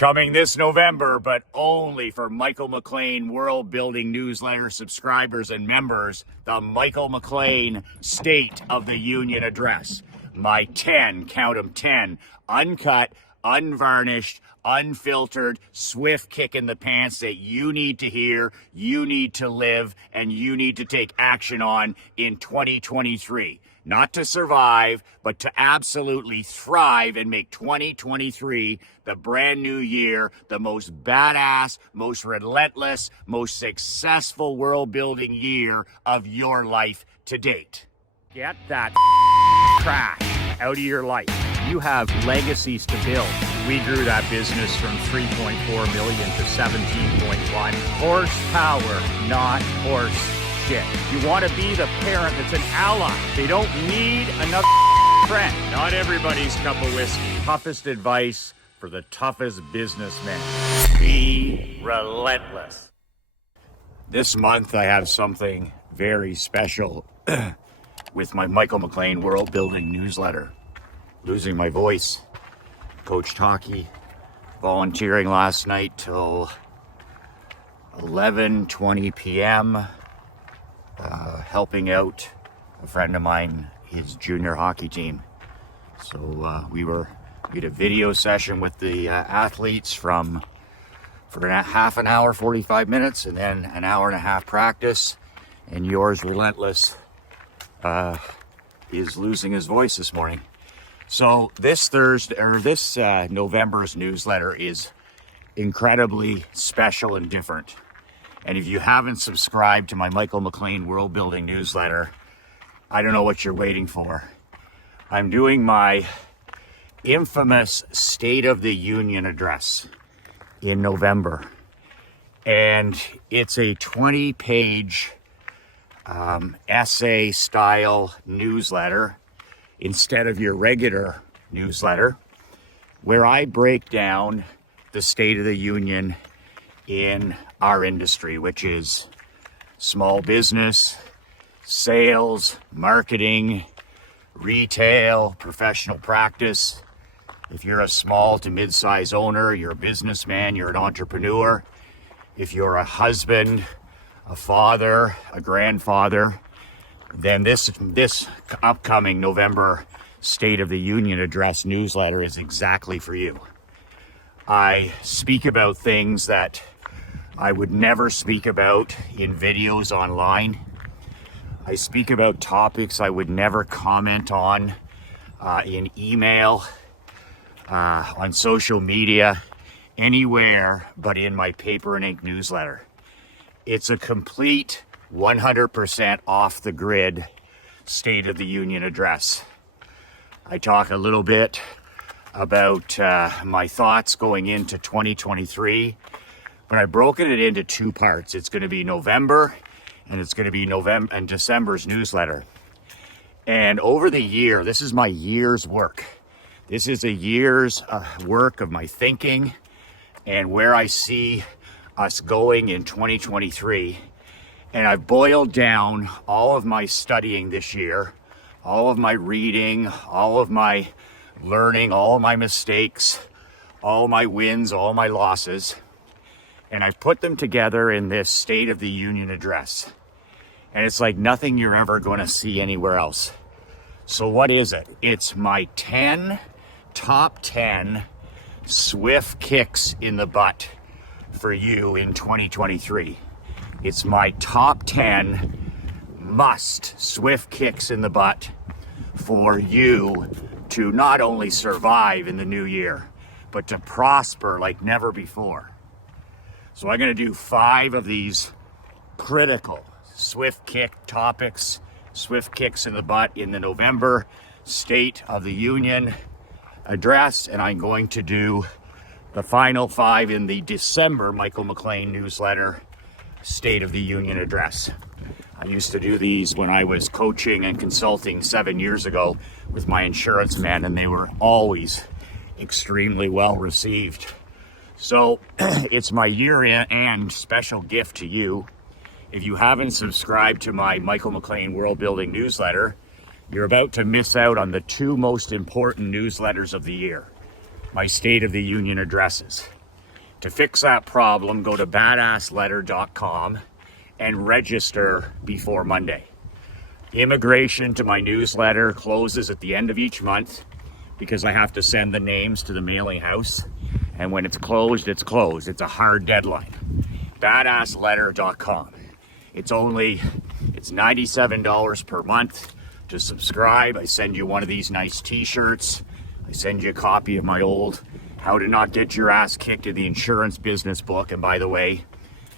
Coming this November, but only for Michael McLean World Building Newsletter subscribers and members, the Michael McLean State of the Union Address. My 10, count them 10, uncut, unvarnished, unfiltered, swift kick in the pants that you need to hear, you need to live, and you need to take action on in 2023. Not to survive, but to absolutely thrive and make 2023 the brand new year, the most badass, most relentless, most successful world building year of your life to date. Get that trash out of your life. You have legacies to build. We grew that business from 3.4 million to 17.1. Horsepower, not horse shit. You want to be the parent that's an ally. They don't need another friend. Not everybody's cup of whiskey. Toughest advice for the toughest businessmen. Be relentless. This month I have something very special with my Michael McLean World Building Newsletter. Losing my voice. Coach Talkie volunteering last night till 11:20 p.m. Helping out a friend of mine, his junior hockey team. So we had a video session with the athletes for half an hour, 45 minutes, and then an hour and a half practice. And yours relentless is losing his voice this morning. So this November's newsletter is incredibly special and different. And if you haven't subscribed to my Michael McLean World Building Newsletter, I don't know what you're waiting for. I'm doing my infamous State of the Union address in November. And it's a 20-page essay-style newsletter instead of your regular newsletter, where I break down the State of the Union in our industry, which is small business, sales, marketing, retail, professional practice. If you're a small to mid-size owner, you're a businessman, you're an entrepreneur. If you're a husband, a father, a grandfather, then this upcoming November State of the Union Address newsletter is exactly for you. I speak about things that I would never speak about in videos online. I speak about topics I would never comment on in email, on social media, anywhere but in my paper and ink newsletter. It's a complete 100% off the grid State of the Union address. I talk a little bit about my thoughts going into 2023, but I've broken it into two parts. It's going to be November, and it's going to be November and December's newsletter. And over the year, this is my year's work. This is a year's work of my thinking and where I see us going in 2023. And I've boiled down all of my studying this year, all of my reading, all of my learning, all of my mistakes, all my wins, all my losses. And I put them together in this State of the Union address. And it's like nothing you're ever going to see anywhere else. So what is it? It's my top 10 swift kicks in the butt for you in 2023. It's my top 10 must swift kicks in the butt for you to not only survive in the new year, but to prosper like never before. So I'm going to do 5 of these critical swift kick topics, swift kicks in the butt in the November State of the Union address, and I'm going to do the final 5 in the December Michael McLean newsletter State of the Union address. I used to do these when I was coaching and consulting 7 years ago with my insurance men, and they were always extremely well received. So it's my year-end special gift to you. If you haven't subscribed to my Michael McLean World Building newsletter, you're about to miss out on the 2 most important newsletters of the year, my State of the Union addresses. To fix that problem, go to badassletter.com and register before Monday. Immigration to my newsletter closes at the end of each month because I have to send the names to the mailing house. And when it's closed, it's closed. It's a hard deadline. Badassletter.com. It's $97 per month to subscribe. I send you one of these nice t-shirts. I send you a copy of my old How to Not Get Your Ass Kicked in the Insurance Business book. And by the way,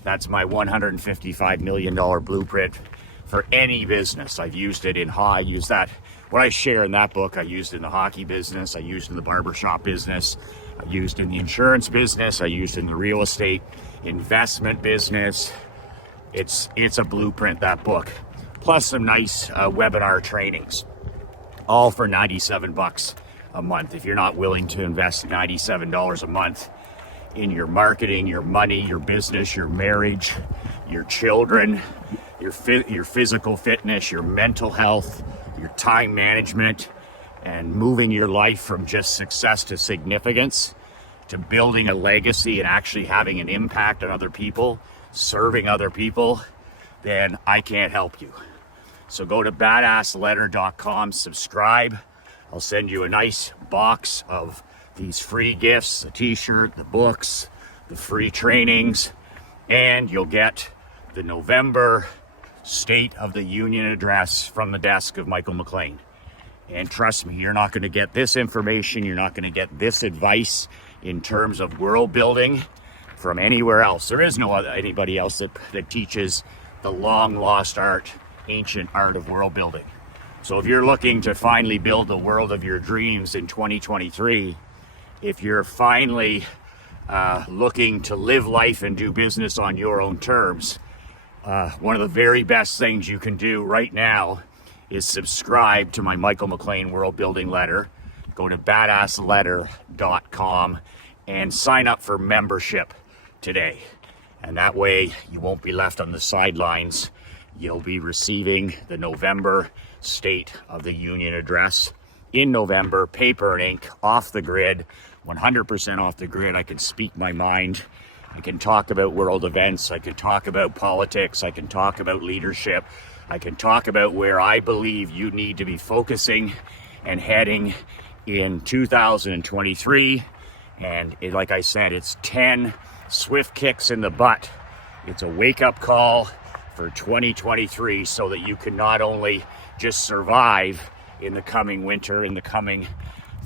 that's my $155 million blueprint for any business. I've used it I use that. What I share in that book, I used in the hockey business, I used in the barbershop business, I used in the insurance business, I used in the real estate investment business. It's a blueprint, that book. Plus some nice webinar trainings, all for $97 a month. If you're not willing to invest $97 a month in your marketing, your money, your business, your marriage, your children, your physical fitness, your mental health, your time management, and moving your life from just success to significance, to building a legacy and actually having an impact on other people, serving other people, then I can't help you. So go to badassletter.com, subscribe. I'll send you a nice box of these free gifts, the t-shirt, the books, the free trainings, and you'll get the November State of the Union address from the desk of Michael McLean. And trust me, you're not going to get this information, you're not going to get this advice in terms of world building from anywhere else. There is no anybody else that teaches the long lost art, ancient art of world building. So if you're looking to finally build the world of your dreams in 2023, if you're finally looking to live life and do business on your own terms, one of the very best things you can do right now is subscribe to my Michael McLean World Building Letter. Go to badassletter.com and sign up for membership today. And that way you won't be left on the sidelines. You'll be receiving the November State of the Union address in November, paper and ink, off the grid, 100% off the grid. I can speak my mind. I can talk about world events. I can talk about politics. I can talk about leadership. I can talk about where I believe you need to be focusing and heading in 2023. And like I said, it's 10 swift kicks in the butt. It's a wake-up call for 2023 so that you can not only just survive in the coming winter, in the coming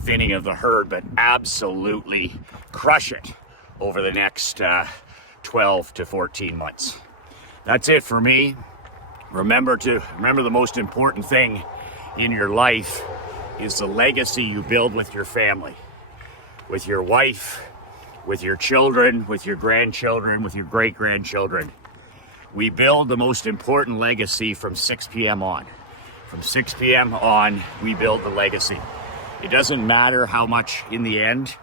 thinning of the herd, but absolutely crush it over the next 12 to 14 months. That's it for me. Remember the most important thing in your life is the legacy you build with your family, with your wife, with your children, with your grandchildren, with your great-grandchildren. We build the most important legacy from 6 p.m. on. From 6 p.m. on, we build the legacy. It doesn't matter how much in the end.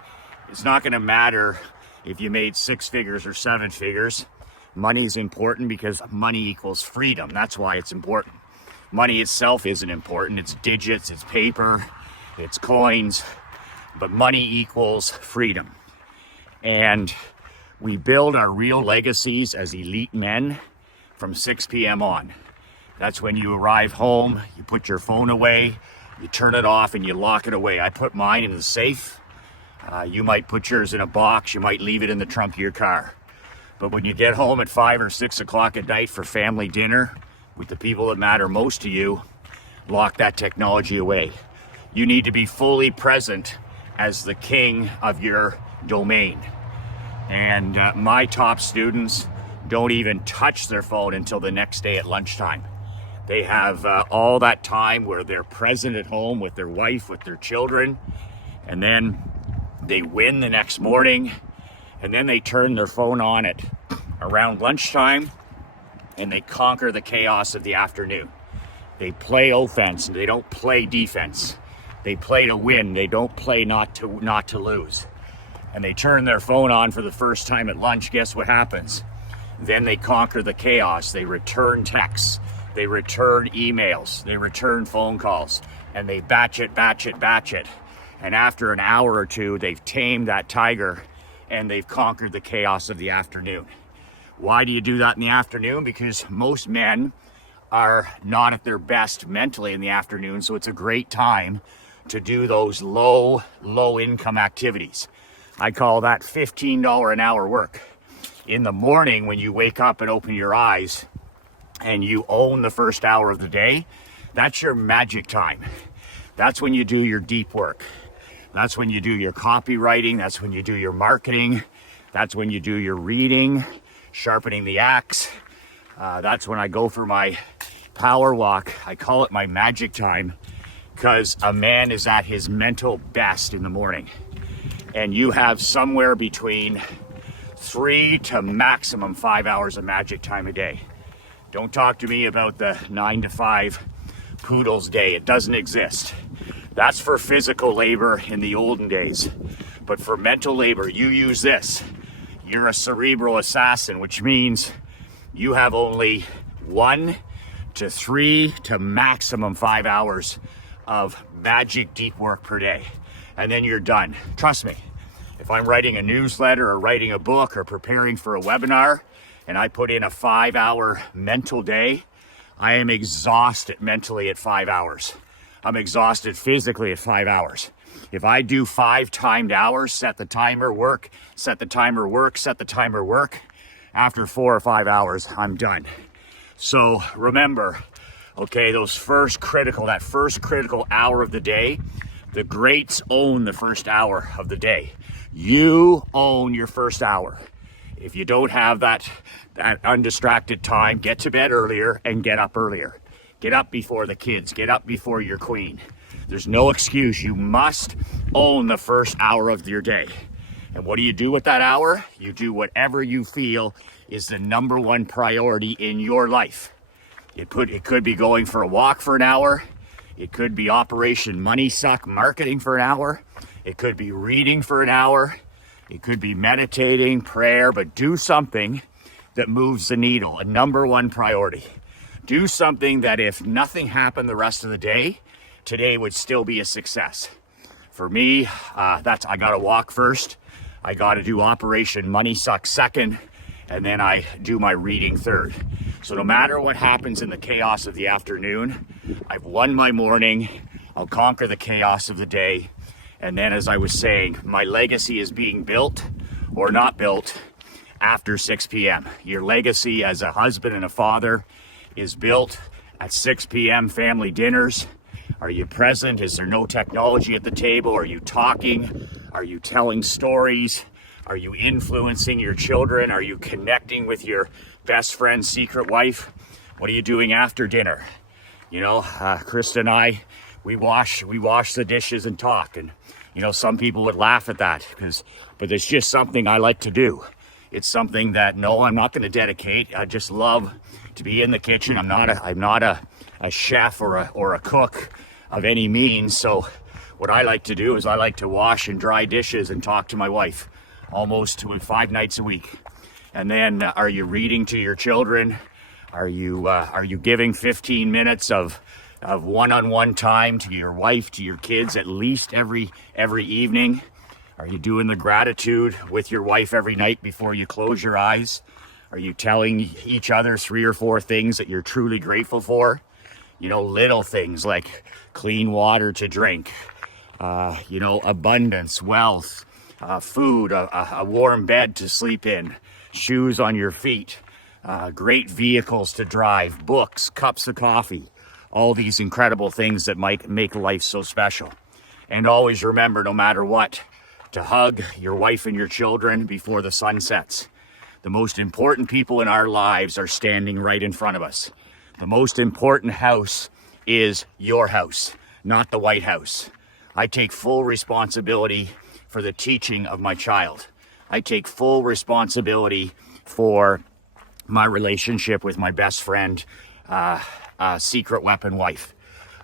It's not going to matter if you made 6 figures or 7 figures. Money is important because money equals freedom. That's why it's important. Money itself isn't important. It's digits, it's paper, it's coins, but money equals freedom. And we build our real legacies as elite men from 6 p.m. on. That's when you arrive home, you put your phone away, you turn it off and you lock it away. I put mine in the safe. You might put yours in a box, you might leave it in the trunk of your car. But when you get home at 5 or 6 o'clock at night for family dinner with the people that matter most to you, lock that technology away. You need to be fully present as the king of your domain. And my top students don't even touch their phone until the next day at lunchtime. They have all that time where they're present at home with their wife, with their children, and then they win the next morning, and then they turn their phone on at around lunchtime, and they conquer the chaos of the afternoon. They play offense, and they don't play defense. They play to win. They don't play not to lose. And they turn their phone on for the first time at lunch. Guess what happens? Then they conquer the chaos. They return texts. They return emails. They return phone calls. And they batch it. And after an hour or two, they've tamed that tiger and they've conquered the chaos of the afternoon. Why do you do that in the afternoon? Because most men are not at their best mentally in the afternoon, so it's a great time to do those low income activities. I call that $15 an hour work. In the morning, when you wake up and open your eyes and you own the first hour of the day, that's your magic time. That's when you do your deep work. That's when you do your copywriting. That's when you do your marketing. That's when you do your reading, sharpening the axe. That's when I go for my power walk. I call it my magic time because a man is at his mental best in the morning. And you have somewhere between 3 to maximum 5 hours of magic time a day. Don't talk to me about the 9 to 5 poodle's day. It doesn't exist. That's for physical labor in the olden days. But for mental labor, you use this. You're a cerebral assassin, which means you have only 1 to 3 to maximum 5 hours of magic deep work per day. And then you're done. Trust me, if I'm writing a newsletter or writing a book or preparing for a webinar and I put in a 5-hour mental day, I am exhausted mentally at 5 hours. I'm exhausted physically at 5 hours. If I do 5 timed hours, set the timer, work, set the timer, work, set the timer, work, after 4 or 5 hours, I'm done. So remember, okay, that first critical hour of the day, the greats own the first hour of the day. You own your first hour. If you don't have that undistracted time, get to bed earlier and get up earlier. Get up before the kids, get up before your queen. There's no excuse. You must own the first hour of your day. And what do you do with that hour? You do whatever you feel is the number one priority in your life. It could be going for a walk for an hour. It could be Operation Money Suck marketing for an hour. It could be reading for an hour. It could be meditating, prayer, but do something that moves the needle, a number one priority. Do something that if nothing happened the rest of the day, today would still be a success. For me, I gotta walk first. I gotta do Operation Money Suck second, and then I do my reading third. So no matter what happens in the chaos of the afternoon, I've won my morning. I'll conquer the chaos of the day. And then, as I was saying, my legacy is being built or not built after 6 p.m. Your legacy as a husband and a father is built at 6 p.m. family dinners. Are you present? Is there no technology at the table? Are you talking? Are you telling stories? Are you influencing your children? Are you connecting with your best friend's secret wife? What are you doing after dinner? You know, Krista and I, we wash the dishes and talk. And, you know, some people would laugh at that but it's just something I like to do. It's something that, no, I'm not going to dedicate. I just love to be in the kitchen. I'm not a chef or a cook of any means. So what I like to do is I like to wash and dry dishes and talk to my wife almost 5 nights a week. And then, are you reading to your children? Are you giving 15 minutes of one-on-one time to your wife, to your kids, at least every evening? Are you doing the gratitude with your wife every night before you close your eyes? Are you telling each other 3 or 4 things that you're truly grateful for? You know, little things like clean water to drink, you know, abundance, wealth, food, a warm bed to sleep in, shoes on your feet, great vehicles to drive, books, cups of coffee, all these incredible things that might make life so special. And always remember, no matter what, to hug your wife and your children before the sun sets. The most important people in our lives are standing right in front of us. The most important house is your house, not the White House. I take full responsibility for the teaching of my child. I take full responsibility for my relationship with my best friend, secret weapon wife.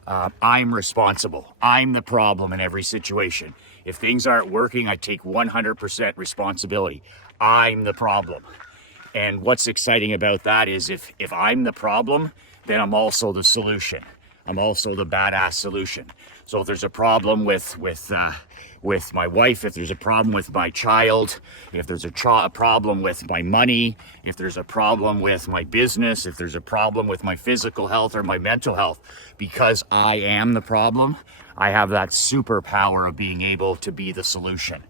I'm responsible. I'm the problem in every situation. If things aren't working, I take 100% responsibility. I'm the problem. And what's exciting about that is if I'm the problem, then I'm also the solution. I'm also the badass solution. So if there's a problem with my wife, if there's a problem with my child, if there's a problem with my money, if there's a problem with my business, if there's a problem with my physical health or my mental health, because I am the problem, I have that superpower of being able to be the solution.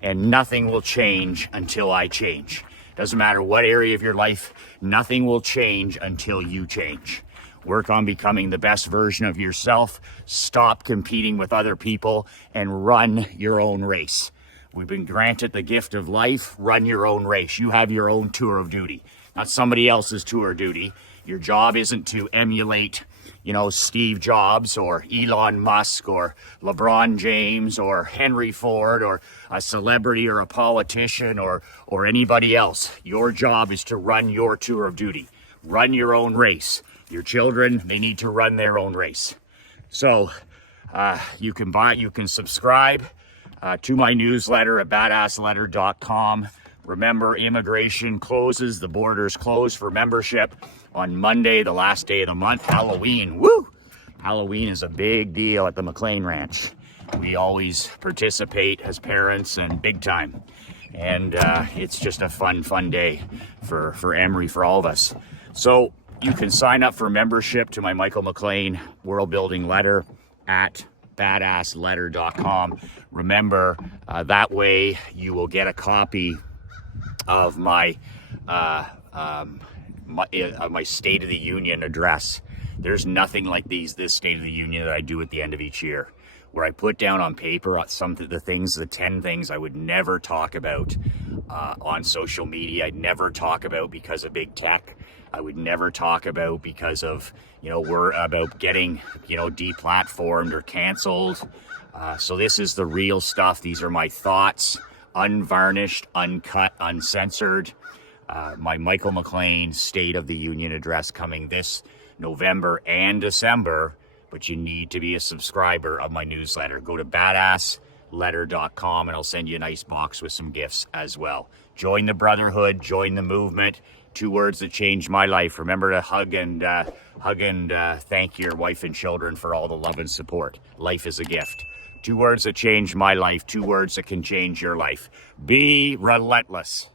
And nothing will change until I change. Doesn't matter what area of your life, nothing will change until you change. Work on becoming the best version of yourself. Stop competing with other people and run your own race. We've been granted the gift of life. Run your own race. You have your own tour of duty, not somebody else's tour of duty. Your job isn't to emulate, Steve Jobs or Elon Musk or LeBron James or Henry Ford or a celebrity or a politician or anybody else. Your job is to run your tour of duty. Run your own race. Your children, they need to run their own race. So you can subscribe to my newsletter at badassletter.com. Remember, immigration closes, the borders close for membership on Monday, the last day of the month. Halloween, woo! Halloween is a big deal at the McLean Ranch. We always participate as parents and big time. And it's just a fun day for Emery, for all of us. So you can sign up for membership to my Michael McLean World Building Letter at badassletter.com. Remember, that way you will get a copy of my my State of the Union address. There's nothing like this State of the Union that I do at the end of each year, where I put down on paper the 10 things I would never talk about on social media. I'd never talk about because of big tech. I would never talk about because of, we're about getting, deplatformed or canceled. So this is the real stuff. These are my thoughts, unvarnished, uncut, uncensored. My Michael McLean State of the Union address coming this November and December, but you need to be a subscriber of my newsletter. Go to badassletter.com and I'll send you a nice box with some gifts as well. Join the brotherhood, join the movement. 2 words that changed my life. Remember to hug and thank your wife and children for all the love and support. Life is a gift. 2 words that changed my life. 2 words that can change your life. Be relentless.